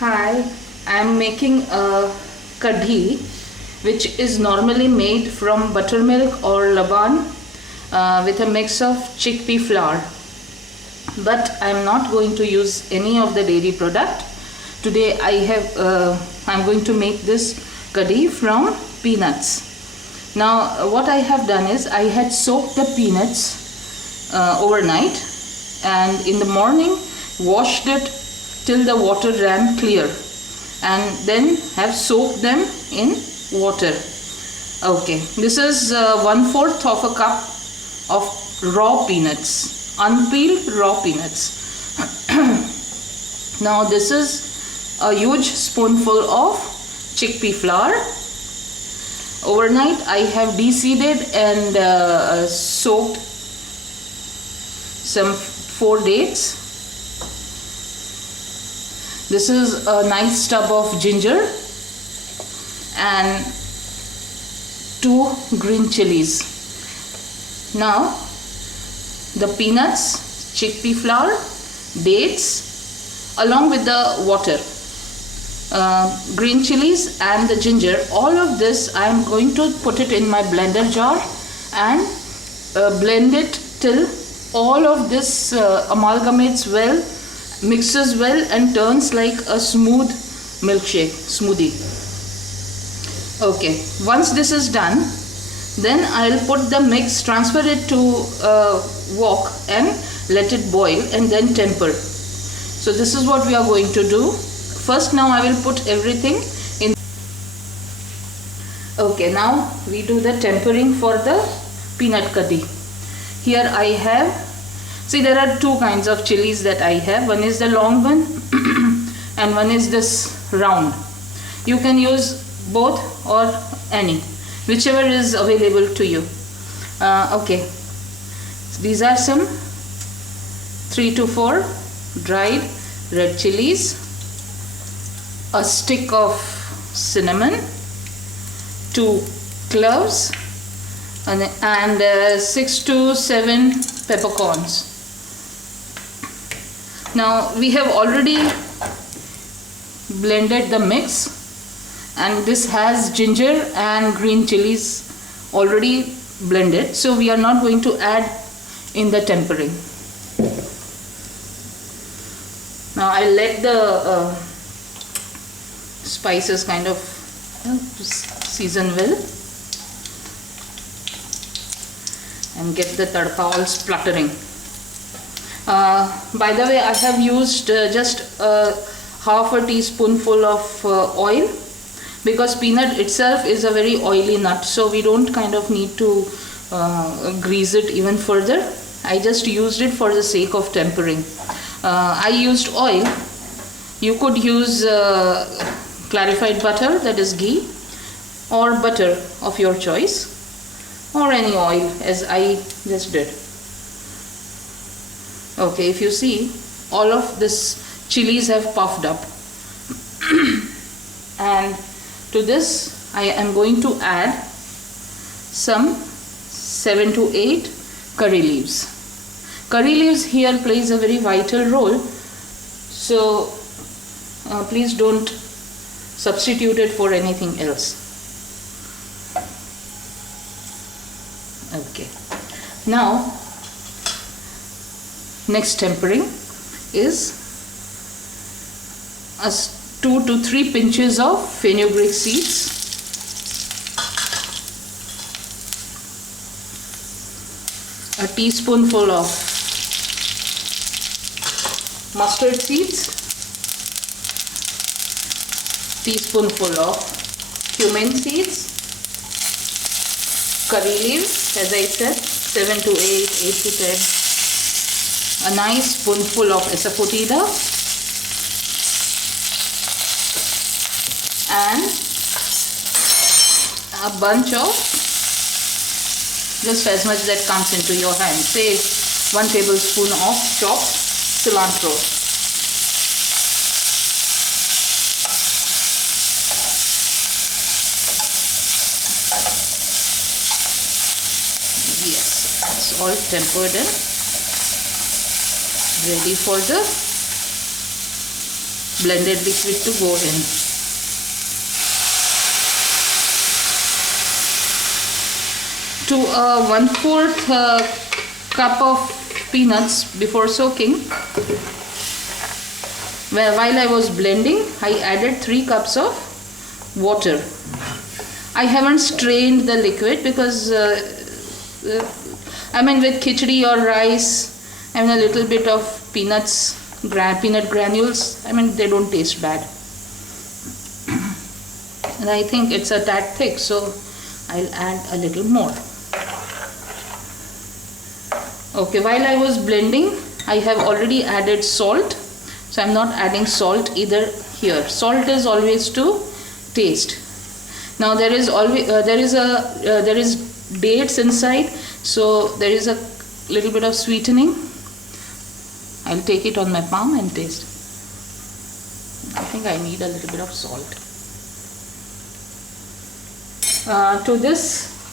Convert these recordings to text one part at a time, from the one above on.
Hi, I'm making a kadhi, which is normally made from buttermilk or laban with a mix of chickpea flour. But I'm not going to use any of the dairy product. Today I'm going to make this kadhi from peanuts. Now what I have done is I had soaked the peanuts overnight, and in the morning washed it till the water ran clear, and then have soaked them in water. Okay, this is 1/4 of a cup of raw peanuts, unpeeled raw peanuts. Now this is a huge spoonful of chickpea flour. Overnight I have de-seeded and soaked some 4 dates. This is a nice stub of ginger and 2 green chilies. Now the peanuts, chickpea flour, dates along with the water, green chilies and the ginger, all of this I am going to put it in my blender jar and blend it till all of this amalgamates well, mixes well and turns like a smooth smoothie. Okay, once this is done, then I'll put the mix, transfer it to wok and let it boil and then temper. So this is what we are going to do. First, now I will put everything in. Okay, now we do the tempering for the peanut kadhi. Here I have, see, there are 2 kinds of chilies that I have. One is the long one and one is this round. You can use both or any, whichever is available to you. Okay, these are some 3 to 4 dried red chilies, a stick of cinnamon, 2 cloves, and 6 to 7 peppercorns. Now we have already blended the mix, and this has ginger and green chilies already blended, so we are not going to add in the tempering. Now I'll let the spices kind of season well and get the tadka all spluttering. By the way, I have used just half a teaspoonful of oil, because peanut itself is a very oily nut, so we don't kind of need to grease it even further. I just used it for the sake of tempering. I used oil. You could use clarified butter, that is ghee, or butter of your choice, or any oil as I just did. Okay, if you see, all of this chilies have puffed up. And to this I am going to add some 7 to 8 curry leaves. Curry leaves here plays a very vital role, so please don't substitute it for anything else. Okay, now next tempering is 2 to 3 pinches of fenugreek seeds, a teaspoonful of mustard seeds, teaspoonful of cumin seeds, curry leaves, as I said, 7 to 8, 8 to 10, a nice spoonful of asafoetida, and a bunch of, just as much that comes into your hand, say 1 tablespoon of chopped cilantro. Yes, it's all tempered and ready for the blended liquid to go in. To a 1/4 cup of peanuts before soaking, while I was blending, I added 3 cups of water. I haven't strained the liquid because I mean with khichdi or rice, I mean a little bit of peanut granules, I mean they don't taste bad. And I think it's a tad thick, so I'll add a little more. Okay, while I was blending, I have already added salt, so I'm not adding salt either here. Salt is always to taste. Now there is dates inside, so there is a little bit of sweetening. I'll take it on my palm and taste. I think I need a little bit of salt. To this,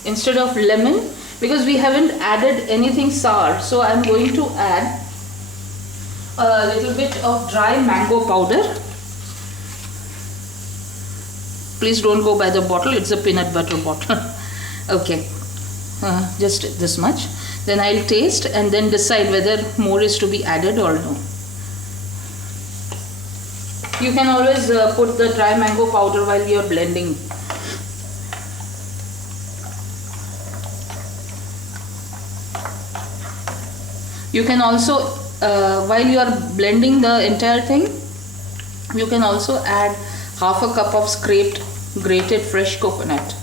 instead of lemon, because we haven't added anything sour, so I'm going to add a little bit of dry mango powder. Please don't go by the bottle, it's a peanut butter bottle. Okay, just this much. Then I'll taste and then decide whether more is to be added or no. You can always put the dry mango powder while you're blending. You can also, while you are blending the entire thing, you can also add half a cup of grated fresh coconut,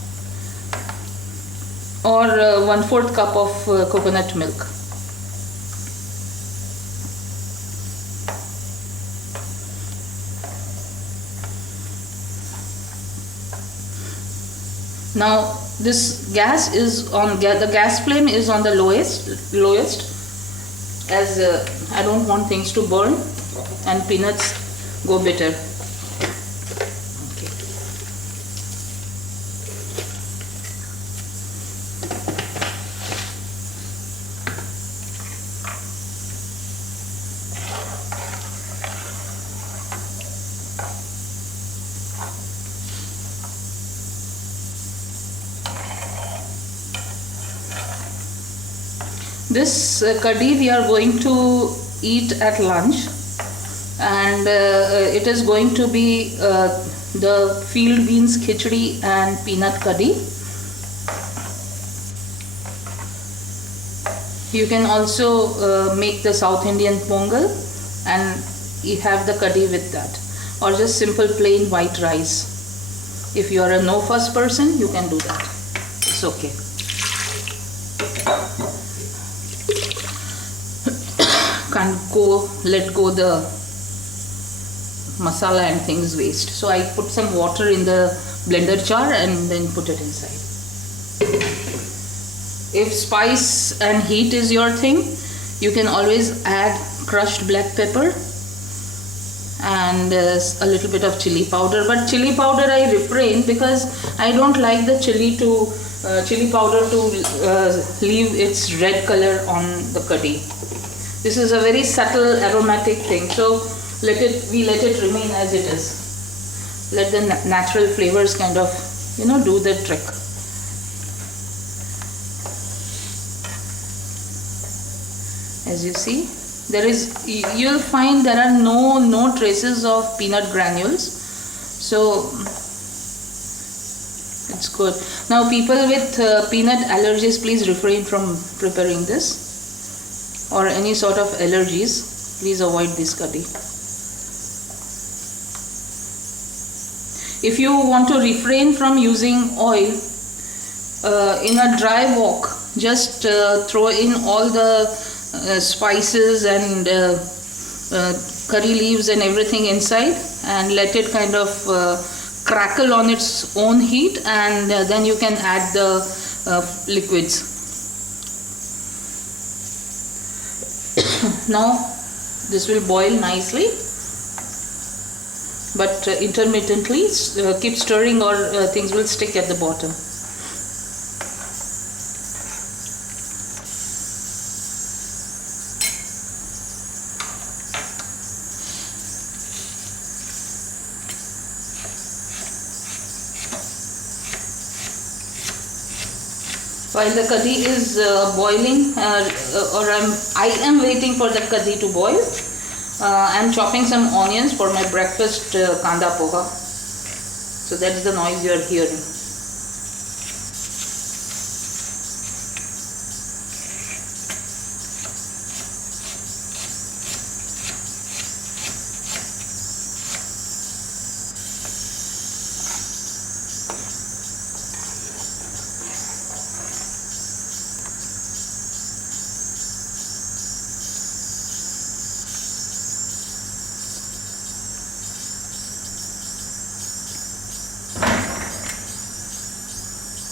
or 1/4 cup of coconut milk. Now this gas is on, the gas flame is on the lowest, as I don't want things to burn and peanuts go bitter. Okay. This kadhi we are going to eat at lunch, and it is going to be the field beans khichdi and peanut kadhi. You can also make the South Indian pongal and you have the kadhi with that, or just simple plain white rice. If you are a no fuss person, you can do that. It's okay. Can't let go the masala and things waste. So I put some water in the blender jar and then put it inside. If spice and heat is your thing, you can always add crushed black pepper and a little bit of chili powder. But chili powder I refrain because I don't like the chili powder to leave its red color on the kadhi. This is a very subtle aromatic thing, so we let it remain as it is. Let the natural flavors kind of, do the trick. As you see, you'll find there are no traces of peanut granules, so it's good. Now people with peanut allergies, please refrain from preparing this, or any sort of allergies, please avoid this kadhi. If you want to refrain from using oil, in a dry wok, just throw in all the spices and curry leaves and everything inside, and let it kind of crackle on its own heat, and then you can add the liquids. Now this will boil nicely, but intermittently keep stirring, or things will stick at the bottom. While the kadhi is boiling, I am waiting for the kadhi to boil, I am chopping some onions for my breakfast kanda poha. So that's the noise you are hearing.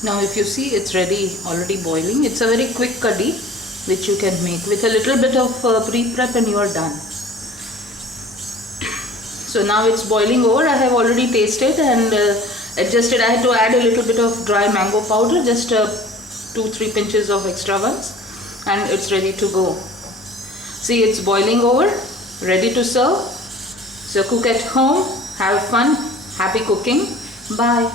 Now if you see, it's ready, already boiling. It's a very quick kadhi which you can make with a little bit of pre-prep and you are done. So now it's boiling over. I have already tasted and adjusted. I had to add a little bit of dry mango powder, just 2-3 pinches of extra ones, and it's ready to go. See, it's boiling over, ready to serve. So cook at home, have fun, happy cooking. Bye.